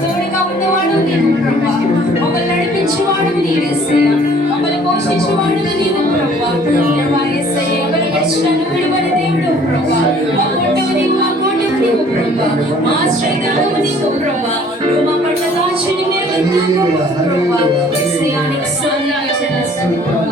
తోడుగా ఉన్నవాడు నీవు ప్రభా, మమ్మల్ని నడిపించేవాడు నీవేసయ్య, మమ్మల్ని పోషించేవాడు నీవు ప్రభా. యేసయ్య ఎవరు గెలిచినను విడువని దేవుడు ప్రభా, మా కోటవు నీవు, మా కోటవు నీవు ప్రభా, మా ఆశ్రయదానము నీవు ప్రభా. నువ్వు మా పట్ల దాచిని మేము ప్రభా. యేసయ్య నీకు స్తోత్రాలు చెల్లిస్తాము ప్రభా.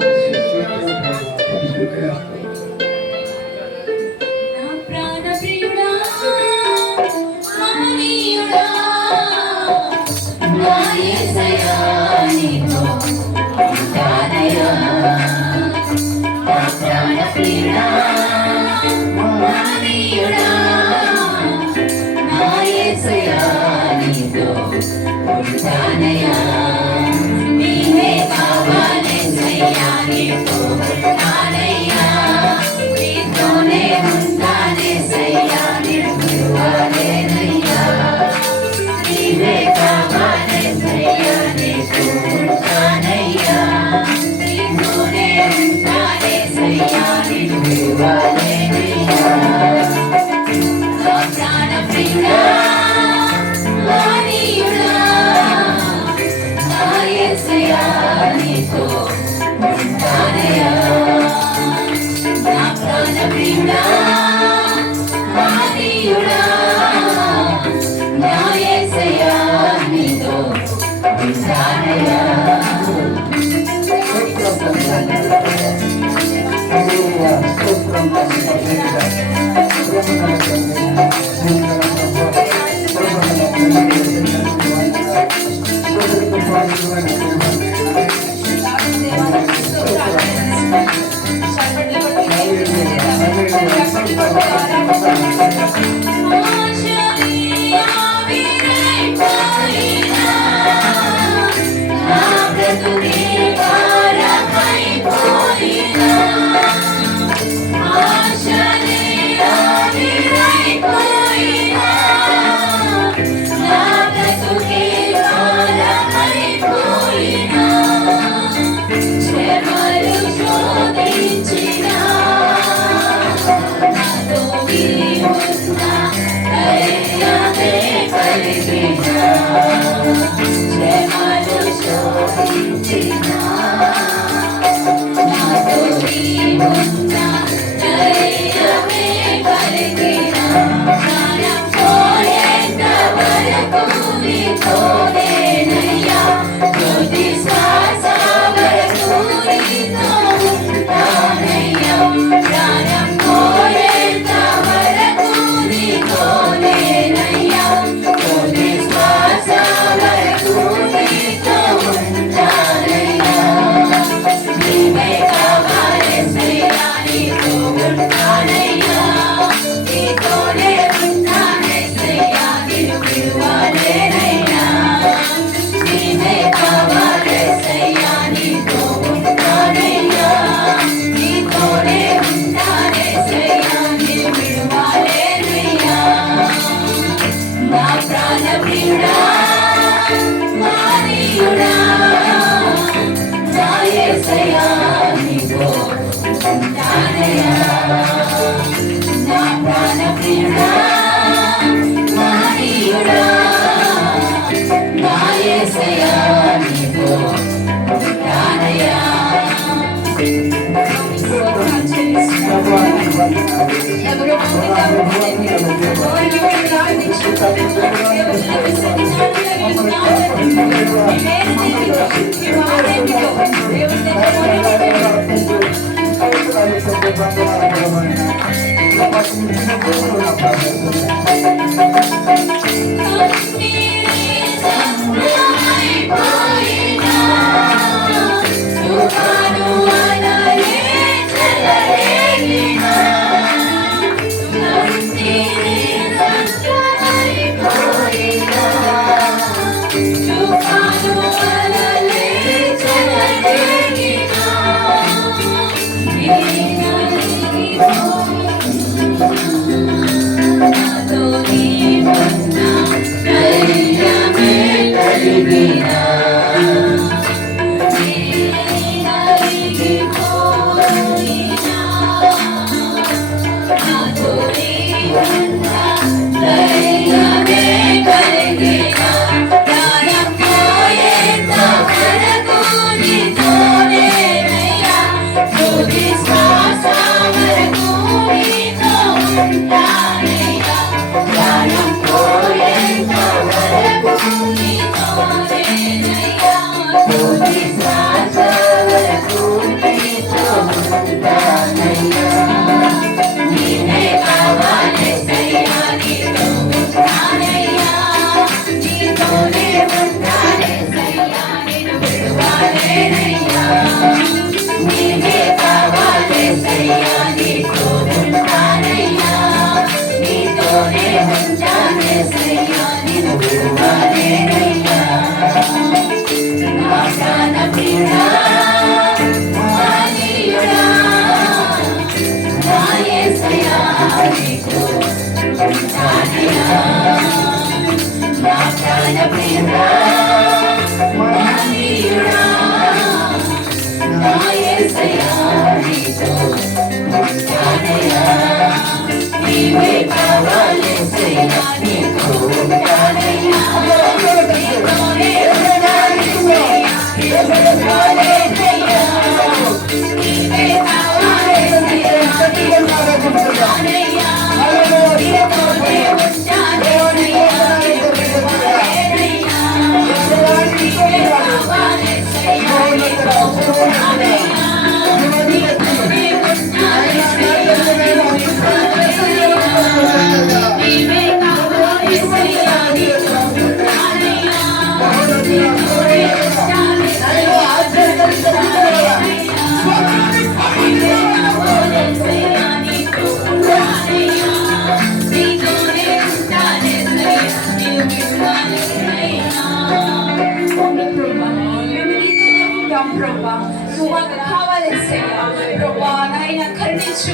Hallelujah.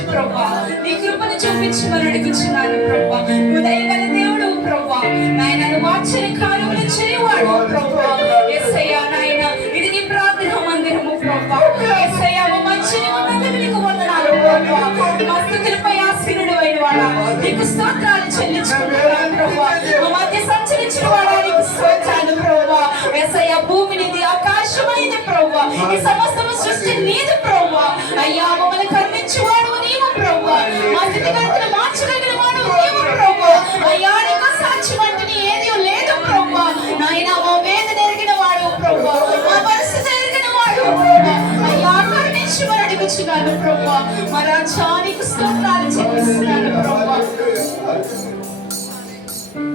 ప్రభా, నీ కృపను చూపించమని అడుగుచున్నాను ప్రభా. నువ్వు దయగల దేవుడు ప్రభా, నాయన నువ్వు ఆశ్చర్య కార్యములు చేయవాడు ప్రభా. యేసయ్యా నాయన, ఇది నీ ప్రార్థన మందిరము ప్రభా. యేసయ్యా మా మంచిని ఉన్నందుకు నీకు వందనాలు ప్రభా. మా స్తుతులపై ఆసీనుడు అయిన వాడా, నీకు స్తోత్రాలు చెల్లించుకుంటున్నాను ప్రభా. మా మధ్య సంచరించిన వాడా, నీకు స్తోత్రాలు ప్రభా. యేసయ్యా, భూమి నీది, ఆకాశమైంది ప్రభా. ఈ సమస్తము సృష్టి నీది ప్రభా. అయ్యా, మమ్మల్ని కరుణించువాడు నీవు ప్రభా. మా స్థితిగతులు మార్చగలిగిన వాడు నీవు ప్రభా. అయ్యా, నీకు సాక్ష్యమంటని ఏది లేదు ప్రభా. నాయనా, మా వేదన ఎరిగిన వాడు ప్రభా, మా పరిస్థితి ఎరిగిన వాడు ప్రభా. అయ్యా, కరుణించమని అడుగుచున్నాను ప్రభా. మా రాజ్యానికి స్తోత్రాలు చెల్లిస్తున్నాను ప్రభా.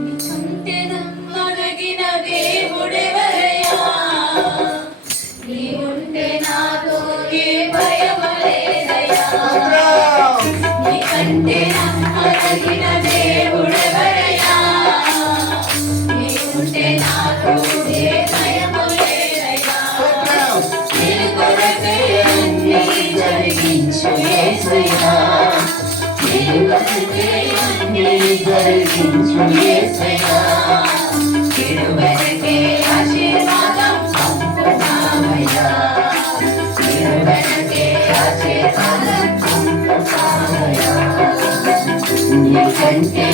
నీకంటే నమ్మదగిన దేవుడెవరయ్యా, నీవుంటే నాతో ఏ భయము లేదయ్యా. నీకంటే నమ్మదగిన దేవుడెవరయ్యా, నీవుంటే నాతో ఏ భయము లేదయ్యా. నీ కొరకే అన్నీ జరిగించు యేసయ్యా, నీ కొరకే అన్నీ జరిగించు యేసయ్యా. తిరువెనకే ఆశీర్వాదం పంపుతావయ్యా, తిరువెనకే ఆశీర్వాదం పంపుతావయ్యా. నీకంటే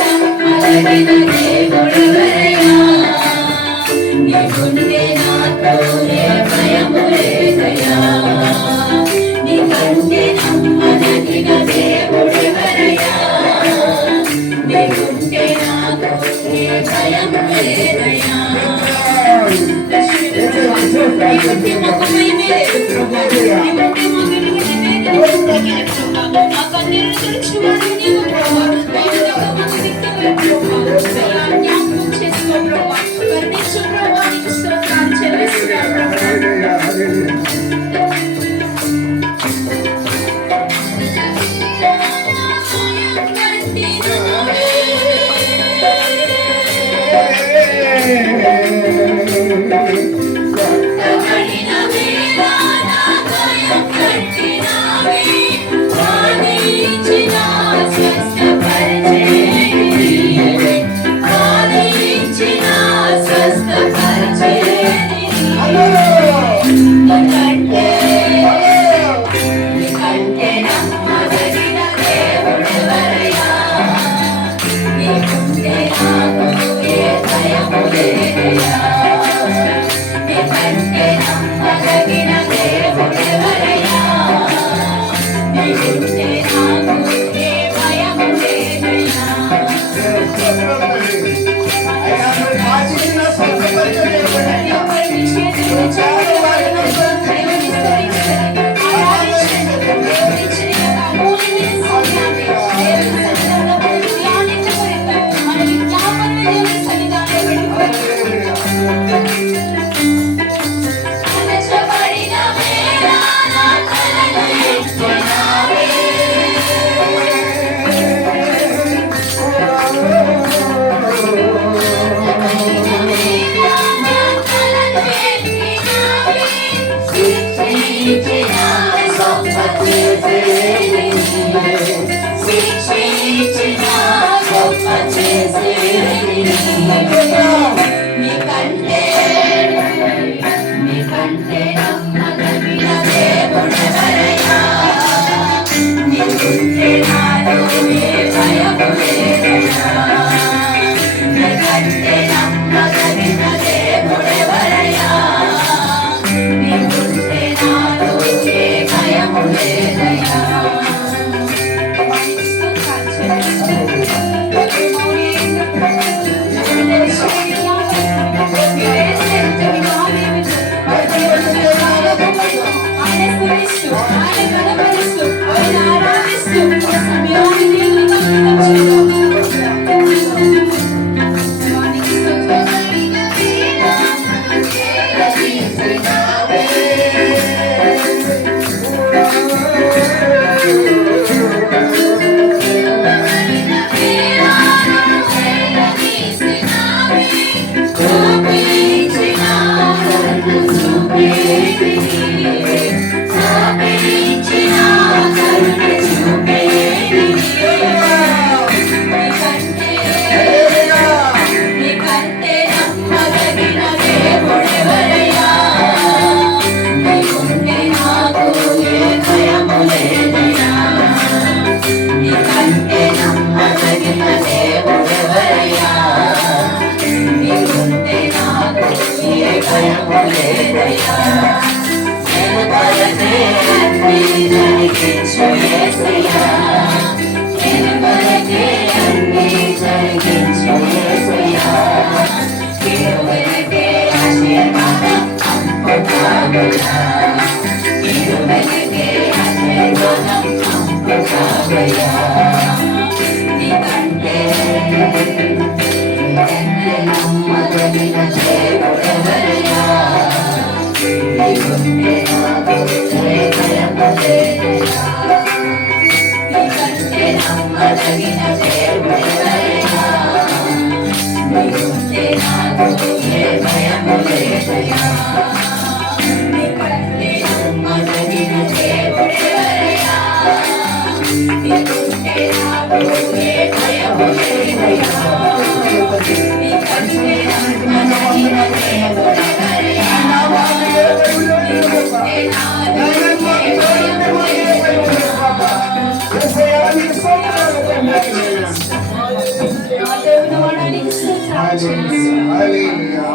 నమ్మదగిన దేవుడెవరయ్యా, నీకుంటే నాతో ఏ భయము లేదయ్యా. నీకంటే నమ్మదగిన దేవుడెవరయ్యా, నీవంటే మాకు భయమే లేదు ప్రభా. నీవంటే మాకు ఎటువంటి వేదన లేదు ప్రభా. మా కన్నీరుని తుడిచేవాడు నీవు ప్రభా. మా విధంగా మాకు దిక్కువే ప్రభా. అయ్యా, జ్ఞాపకం చేసుకో ప్రభా. కరుణించు ప్రభా. నీకు స్తోత్రాలు చెల్లిస్తున్నాను ప్రభా.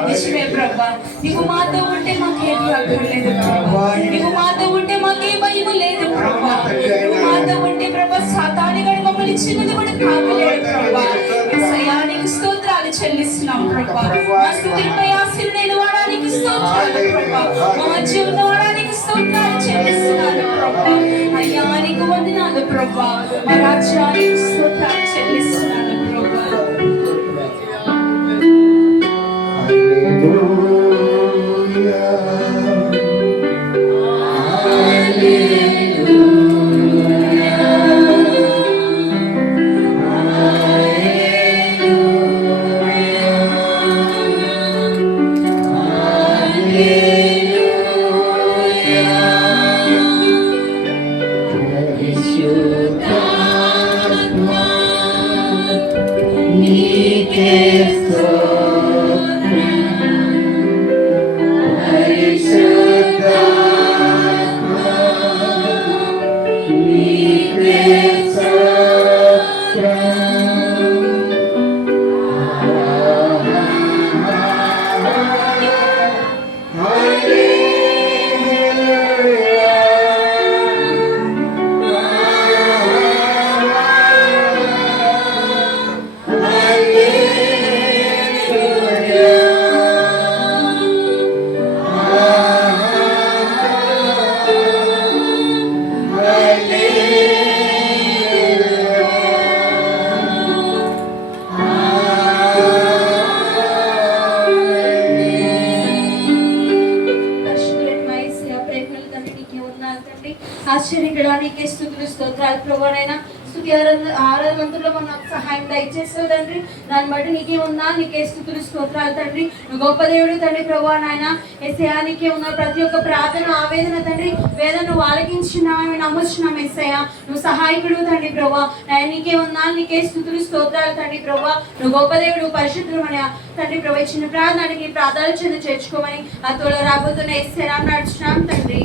నిజమే ప్రభా, నీవు మాతో ఉంటే మాకేమీ అక్కర్లేదు ప్రభా. నీవు మాతో ఉంటే మాకే భయం లేదు ప్రభా. నీవు మాతో ఉంటే ప్రభా, సాతానుగాడు మమ్మల్ని చిన్నది కూడా తాకలేడు ప్రభా. యేసయ్యానికి స్తోత్రాలు చెల్లిస్తున్నాం ప్రభా. మా స్తుతిపై ఆశీర్వదించే వాడానికి స్తోత్రాలు ప్రభా. ప్రభా. మా మధ్య ఉన్నవాడా నీకు స్తోత్రాలు చెల్లిస్తున్నాను ప్రభా. అయ్యా నీకు వందనాలు ప్రభా. మా రాజ్యానికి స్తోత్రాలు చెల్లిస్తున్నాను ప్రభా. ఆశ్చర్యకరానికి స్తుతులు స్తోత్రాలు ప్రభువైనా స్తుతి ఆరాధనలో నాకు సహాయం దయచేస్తావు తండ్రి. దాన్ని బట్టి నీకే ఉన్నా నీకే స్తుతులు స్తోత్రాలు తండ్రి. నువ్వు గొప్ప దేవుడు తండ్రి ప్రభువా నాయన. యేసయ్యా నీకే ఉన్న ప్రతి ఒక్క ప్రార్థన ఆవేదన తండ్రి వేదన నువ్వు ఆలకించున్నావు నమ్ముచున్నాం యేసయ్యా. నువ్వు సహాయకుడు తండ్రి ప్రభువా నాయన. నీకే ఉన్నా నీకే స్తుతులు స్తోత్రాలు తండ్రి ప్రభువా. నువ్వు గొప్ప దేవుడు పరిశుద్ధుడు అని తండ్రి ప్రభు ఇచ్చిన ప్రార్థనకి ప్రార్థనలు చెంది చేర్చుకోమని అతోలో రాబోతున్న యేసయ్యా నడుచున్నాం తండ్రి.